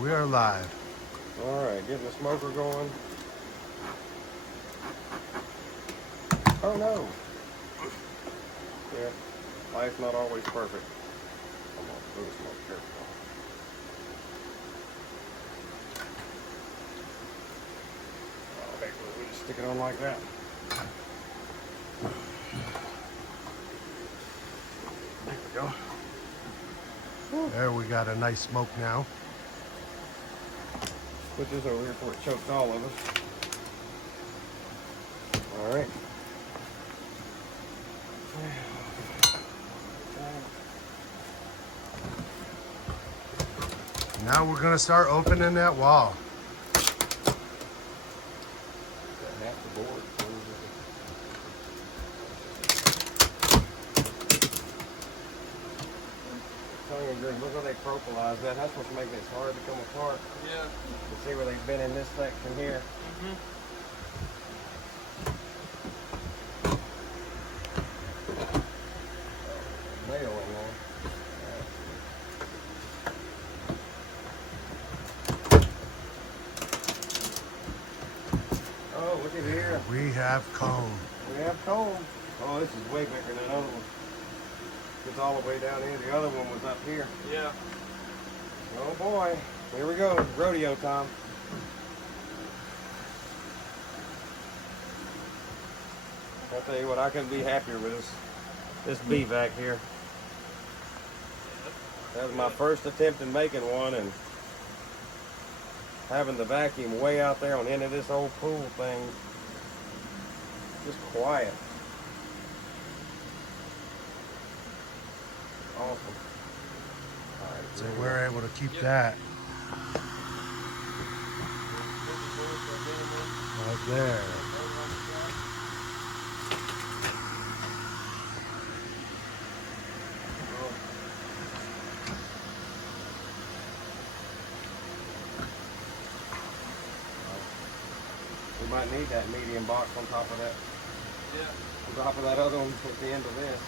We are live. All right, getting the smoker going. Oh no. Yeah, life's not always perfect. Come on, move the smoke careful. Okay, we just stick it on like that. There we go. There we got a nice smoke now. Put this over here before it chokes all of us. All right. Now we're gonna start opening that wall. Half the board. Tongue and groove. Look how they profiles that. That's what's making it hard to come apart. Yeah. You see where they've been in this section here. Nail in there. Oh, look at here. We have cone. We have comb. Oh, this is way bigger than the other one. It's all the way down here. The other one was up here. Yeah. Oh boy. Here we go. Rodeo time. I'll tell you what, I couldn't be happier with this B-vac here. That was my first attempt in making one, and having the vacuum way out there on the end of this old pool thing, just quiet. Awesome. All right, So we're able to keep that right there. We might need that medium box on top of that. Yeah. On top of that other one at the end of this.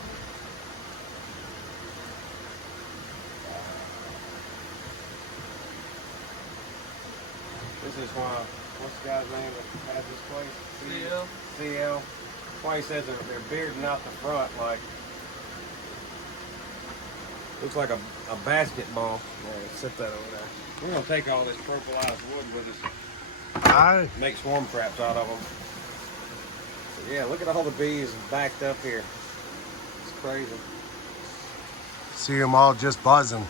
This is why, what's the guy's name that has this place? CL. CL. That's why he says they're bearding out the front like, looks like a basketball. Yeah, sit that over there. We're going to take all this profiles wood with us. Make swarm traps out of them. So yeah, look at all the bees backed up here. It's crazy. See them all just buzzing.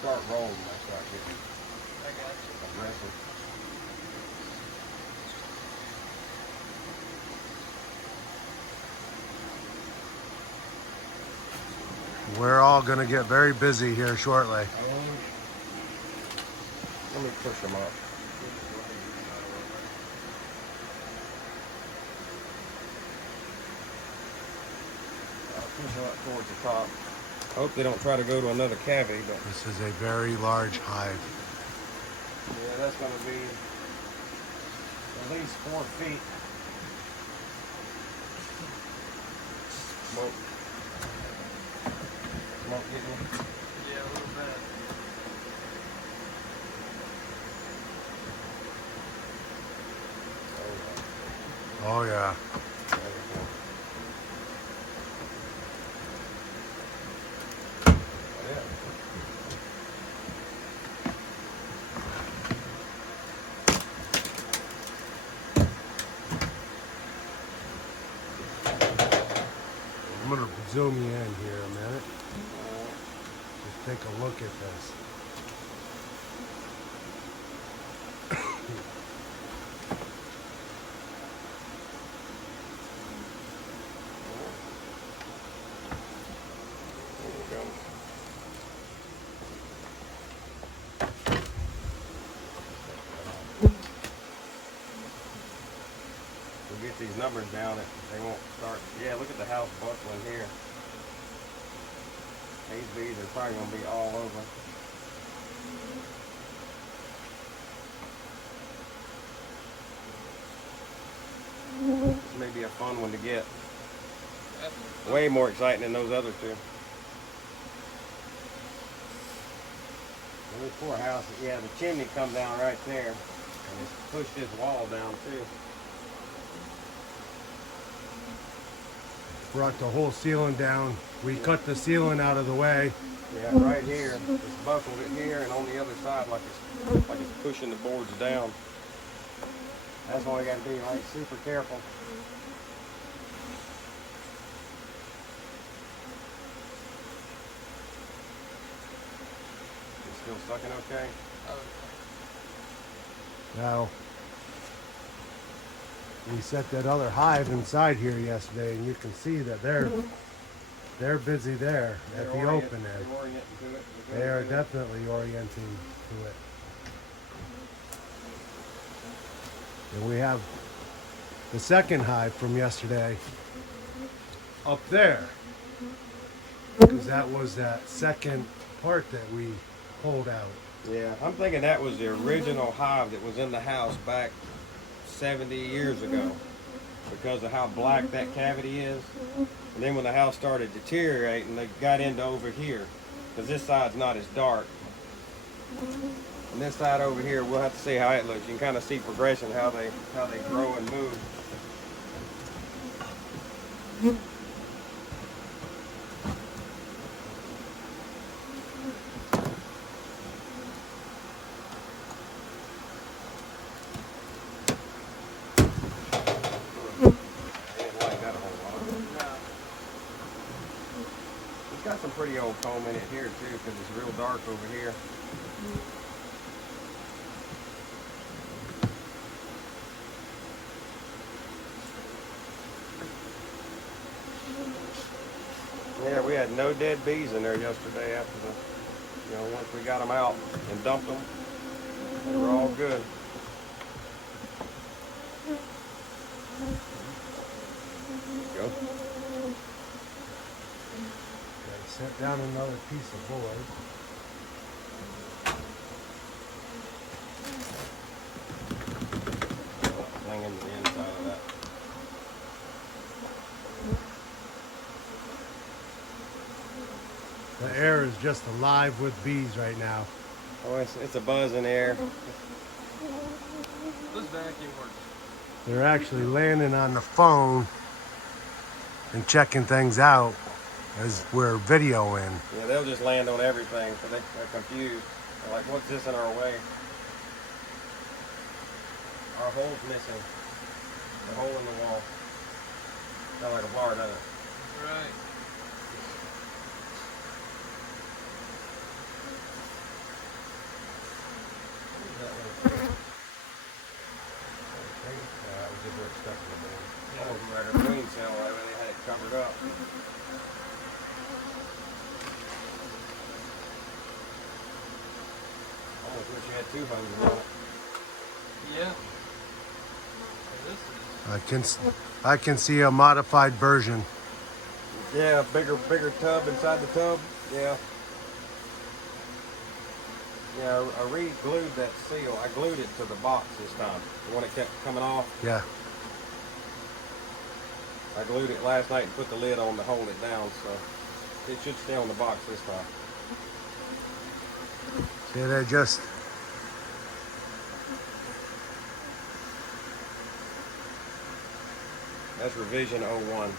Start rolling when I start getting I got you. aggressive. We're all gonna get very busy here shortly. Let me push them up. Push them up towards the top. Hope they don't try to go to another cavity, but This is a very large hive. yeah, that's going to be at least 4 feet. Smoke. Smoke getting you? Yeah, a little bit. Oh yeah. I'm gonna zoom you in here a minute. Just take a look at this. There we go. We'll get these numbers down, they won't start. Yeah, look at the house buckling here. These bees are probably going to be all over. This may be a fun one to get. Definitely. Way more exciting than those other two. This poor house, yeah, the chimney come down right there, and it's pushed this wall down too. Brought the whole ceiling down. We cut the ceiling out of the way. Yeah, right here, it's buckled it here, and on the other side, like it's pushing the boards down. That's why we got to be like super careful. It's still sucking okay. Now, we set that other hive inside here yesterday, and you can see that they're busy there at the open edge. They are definitely orienting to it. And we have the second hive from yesterday up there, because that was that second part that we pulled out. Yeah, I'm thinking that was the original hive that was in the house back 70 years ago, because of how black that cavity is. And then when the house started deteriorating, they got into over here, because this side's not as dark. And this side over here, we'll have to see how it looks. You can kind of see progression, how they grow and move. It's got some pretty old comb in it here too, because it's real dark over here. Yeah, we had no dead bees in there yesterday after once we got them out and dumped them, they were all good. Go. Okay, set down another piece of board. Fling into the inside of that. The air is just alive with bees right now. Oh, it's a buzz in the air. This vacuum works. They're actually landing on the phone and checking things out as we're videoing. Yeah, they'll just land on everything because they're confused. They're like, what's this in our way? Our hole's missing. The hole in the wall. Sounds like a bar, doesn't it? Right. That was just where it's stuck in the board. All of them are a queen cell, right where they had it covered up. Almost wish you had two hoses on it. Yeah. This is. I can see a modified version. Yeah, bigger tub inside the tub. Yeah. Yeah, I re-glued that seal. I glued it to the box this time. The one that kept coming off. Yeah. I glued it last night and put the lid on to hold it down, so it should stay on the box this time. See, they just That's revision 01.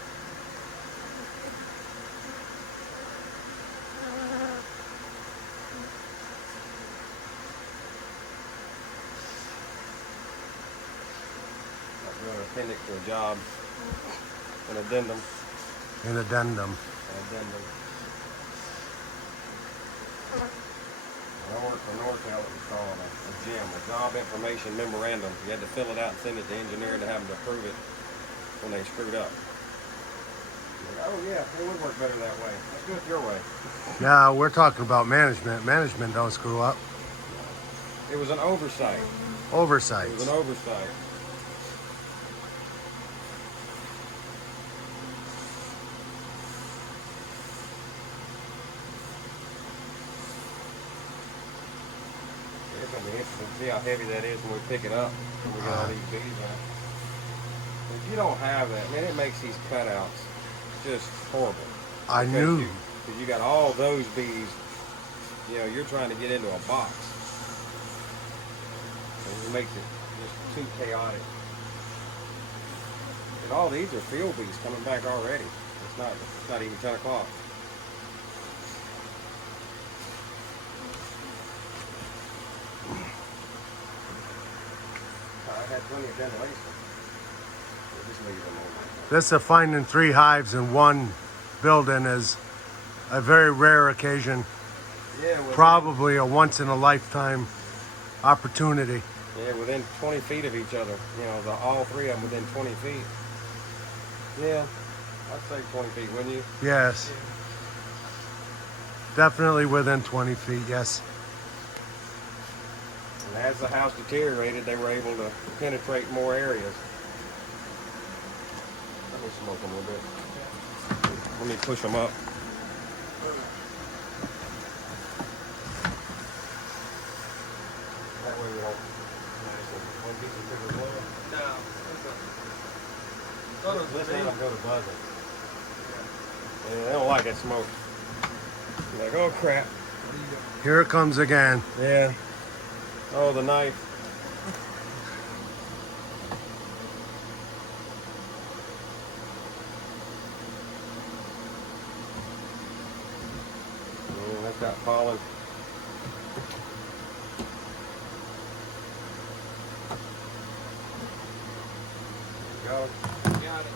I'm doing an appendix to a job. An addendum. an addendum. Addendum. When I worked for Nortel, it was called a GIM, a Job Information Memorandum. You had to fill it out and send it to engineering to have them to approve it when they screwed up. Like, oh yeah, it would work better that way. Let's do it your way. Now we're talking about management. Management don't screw up. It was an oversight. Oversight. It was an oversight. It's going to be interesting to see how heavy that is when we pick it up. When we get all these bees out. If you don't have that, man, it makes these cutouts just horrible. I knew. Because you got all those bees you know, you're trying to get into a box. And it makes it just too chaotic. And all these are field bees coming back already. It's not even 10 o'clock. I had plenty of ventilation. We'll just leave them over. This of finding 3 hives in one building is a very rare occasion. Yeah, Probably a once in a lifetime opportunity. Yeah, within 20 feet of each other. You know, all 3 of them within 20 feet. Yeah, I'd say 20 feet, wouldn't you? Yes. Definitely within 20 feet, yes. And as the house deteriorated, they were able to penetrate more areas. Let me smoke them a little bit. Let me push them up. That way we don't one piece of bigger blow. No. Thought it was Let's the let bee. them go to buzzing. Yeah, they don't like that smoke. They're like, oh crap. What are you doing? Here it comes again. Yeah. Oh, the knife. Yeah, that's got pollen. There you go. Got it.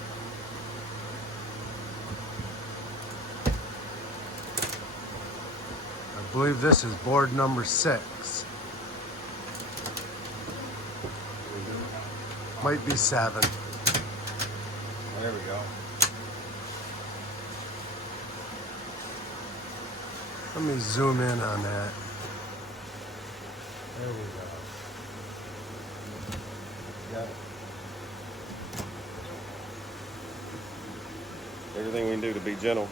I believe this is board number 6. Might be 7. There we go. Let me zoom in on that. There we go. Got it. Everything we can do to be gentle.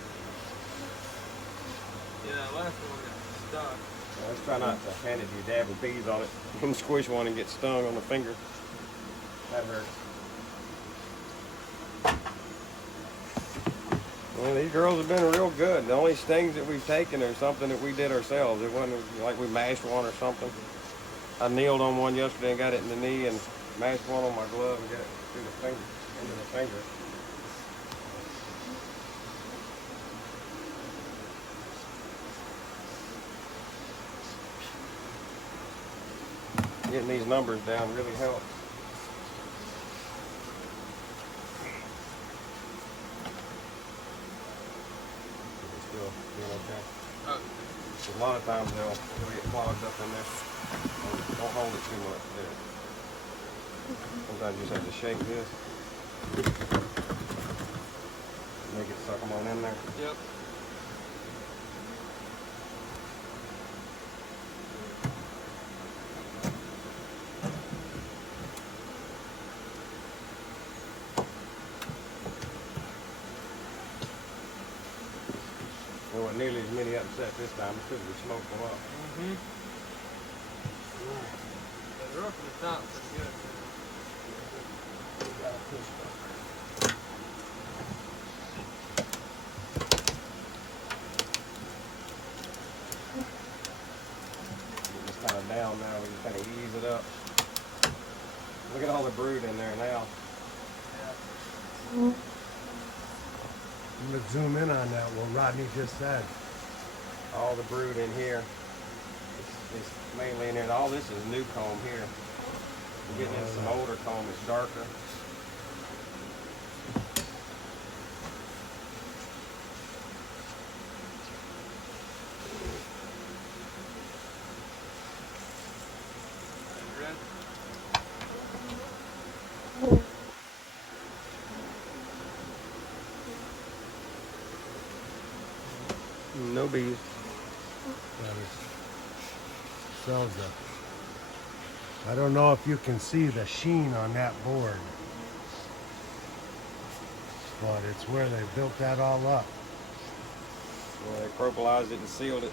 Yeah, that last one got stuck. Let's try not to hand it to your dad with bees on it. And squish one and get stung on the finger. That hurts. Well, these girls have been real good. The only stings that we've taken are something that we did ourselves. It wasn't like we mashed one or something. I kneeled on one yesterday and got it in the knee and mashed one on my glove and got it through the finger, into the finger. Getting these numbers down really helps. Still doing okay. Oh, A lot of times they'll get clogged up in there. Don't hold it too much. There. Sometimes you just have to shake this. Make it suck them on in there. yep. There wasn't nearly as many upset this time because we smoked them up. Mm-hmm. The roof of the top pretty good. Get this kind of down now. We just kind of ease it up. Look at all the brood in there now. Yeah. I'm going to zoom in on that, what Rodney just said. All the brood in here. It's mainly in there. All this is new comb here. We're getting in some older comb. It's darker. Red. No bees. That is sells it. I don't know if you can see the sheen on that board, but it's where they built that all up. Well, they propolized it and sealed it.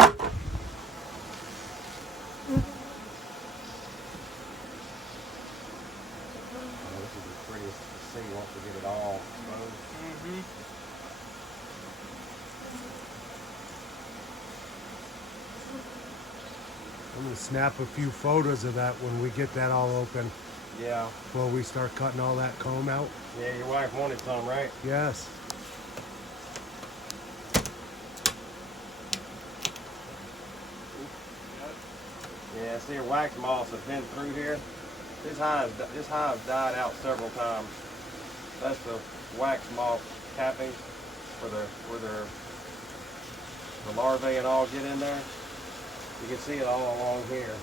Oh, this would be pretty to see once we get it all exposed. Mm-hmm. I'm gonna snap a few photos of that when we get that all open. Yeah. Before we start cutting all that comb out. Yeah, your wife wanted some, right? Yes. Yeah, see, wax moths have been through here. This hive died out several times. That's the wax moth cappings where the larvae and all get in there. You can see it all along here.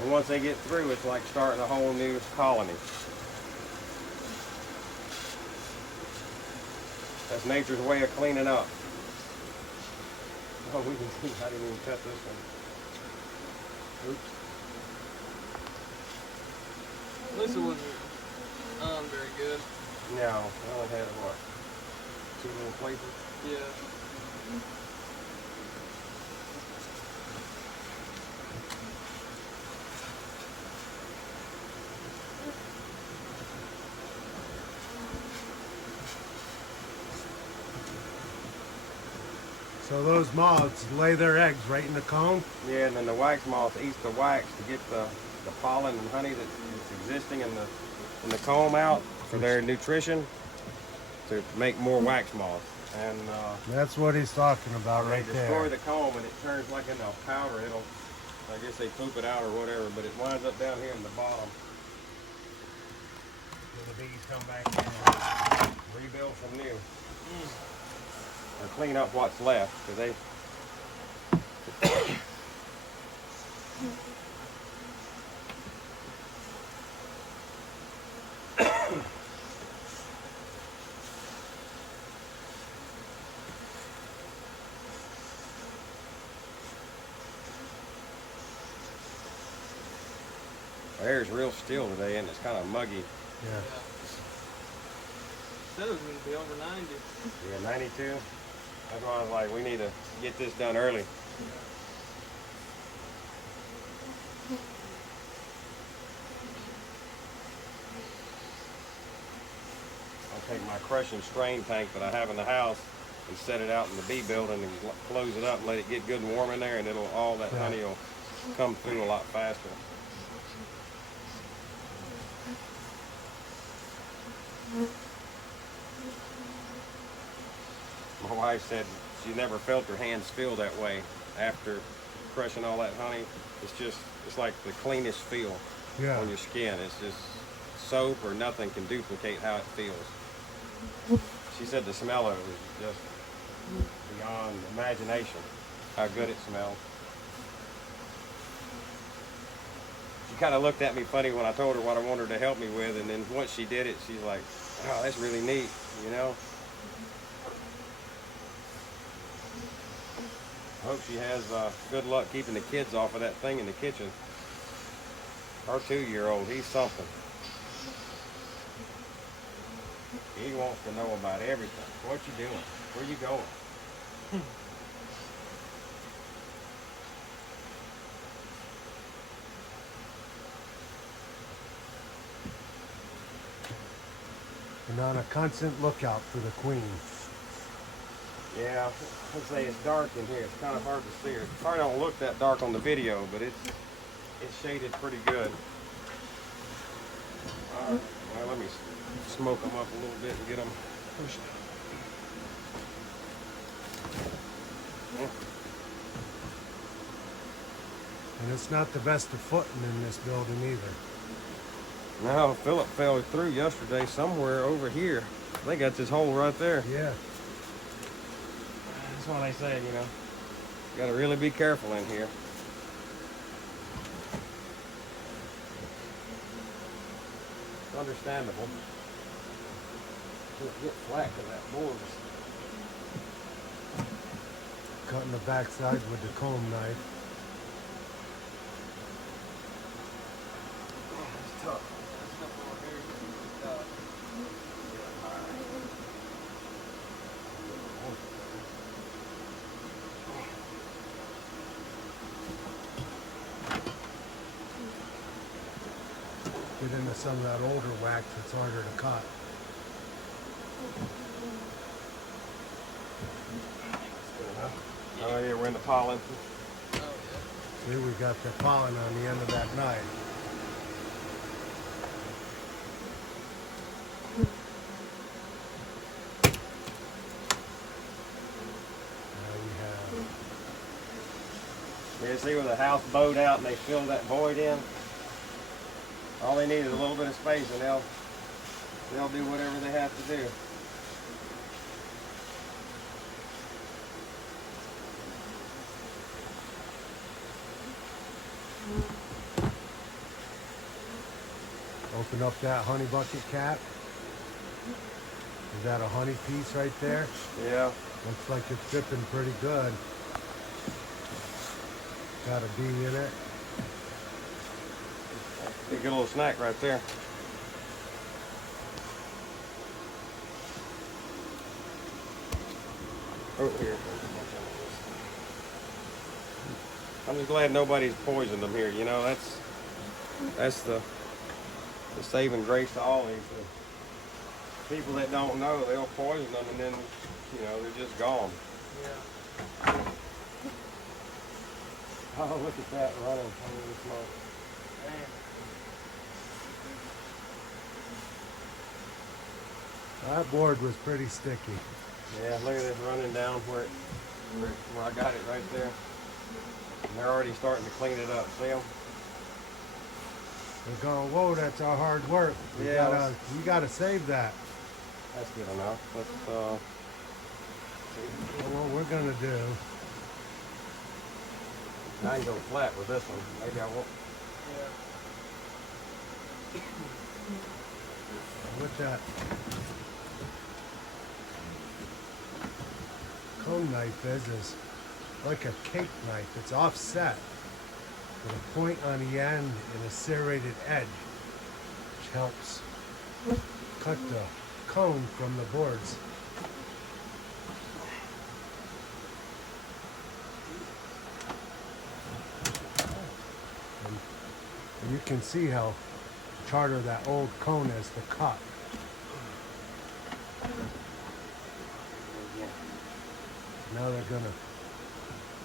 And once they get through, it's like starting a whole new colony. That's nature's way of cleaning up. Oh, we can see, I didn't even cut this one. Oops. At least it wasn't on very good. No, I only had what? 2 little places? Yeah. So those moths lay their eggs right in the comb? Yeah, and then the wax moth eats the wax to get the pollen and honey that's existing in the comb out for their nutrition to make more wax moths. And that's what he's talking about right there. They destroy the comb and it turns like into a powder. I guess they poop it out or whatever, but it winds up down here in the bottom. Then the bees come back in and rebuild from new. Or clean up what's left, because they the air is real still today and it's kind of muggy. Yeah. Said it was going to be over 90. Yeah, 92. That's why I was like, we need to get this done early. I'll take my crush and strain tank that I have in the house and set it out in the bee building and close it up and let it get good and warm in there, and all that honey will come through a lot faster. My wife said she never felt her hands feel that way after crushing all that honey. It's like the cleanest feel on your skin. It's just soap or nothing can duplicate how it feels. She said the smell of it was just beyond imagination, how good it smelled. She kind of looked at me funny when I told her what I wanted her to help me with, and then once she did it, she's like, oh, that's really neat, you know? I hope she has good luck keeping the kids off of that thing in the kitchen. Our 2-year-old, he's something. He wants to know about everything. What you doing? Where you going? And on a constant lookout for the queen. Yeah, I'd say it's dark in here. It's kind of hard to see her. It probably don't look that dark on the video, but it's shaded pretty good. All right, well, let me smoke them up a little bit and get them pushed. And it's not the best of footing in this building either. No, Philip fell through yesterday somewhere over here. I think that's his hole right there. Yeah. That's why they say, you know, you got to really be careful in here. It's understandable. Can't get flat to that board. Cutting the backside with the comb knife. It's tough. Get into some of that older wax that's harder to cut. Oh yeah, we're in the pollen. Oh, yeah. See, we got the pollen on the end of that knife. Now we have. You see where the house bowed out and they filled that void in? All they need is a little bit of space and they'll do whatever they have to do. Open up that honey bucket cap. Is that a honey piece right there? Yeah. Looks like it's dripping pretty good. Got a bee in it. Be a good little snack right there. Oh, here. I'm just glad nobody's poisoned them here. You know, that's the saving grace to all these. The people that don't know, they'll poison them and then, you know, they're just gone. Yeah. Oh, look at that running. Holy smoke. Man. That board was pretty sticky. Yeah, look at this running down where I got it right there. And they're already starting to clean it up. See them? They're going, whoa, that's our hard work. We gotta save that. That's good enough. Let's Well, what we're gonna do, I can go flat with this one. Maybe I won't. with that cone knife is like a cake knife. It's offset with a point on the end and a serrated edge, which helps cut the cone from the boards. And you can see how charter that old cone is to cut. Now they're gonna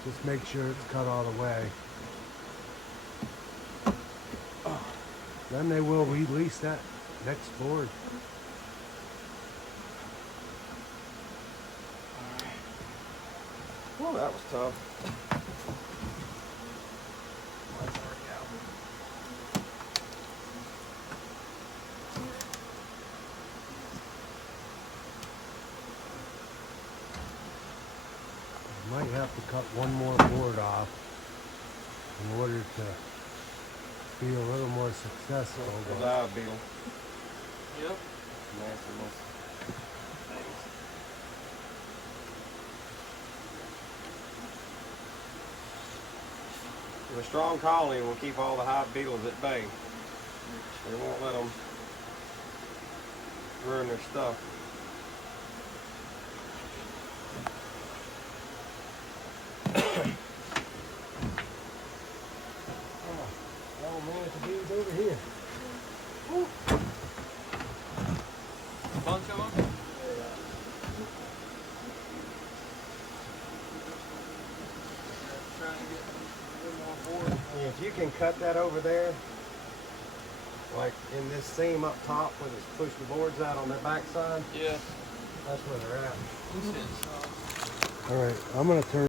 just make sure it's cut all the way. Then they will release that next board. Well, that was tough. Might have to cut one more board off in order to be a little more successful. There's a hive beetle. Yep. Nastiness. The strong colony will keep all the hive beetles at bay. They won't let them ruin their stuff. Oh man, the bees over here. Bunch of them? Trying to get a little more board. If you can cut that over there, like in this seam up top where it's pushed the boards out on their backside, Yeah. that's where they're at. This is, All right, I'm gonna turn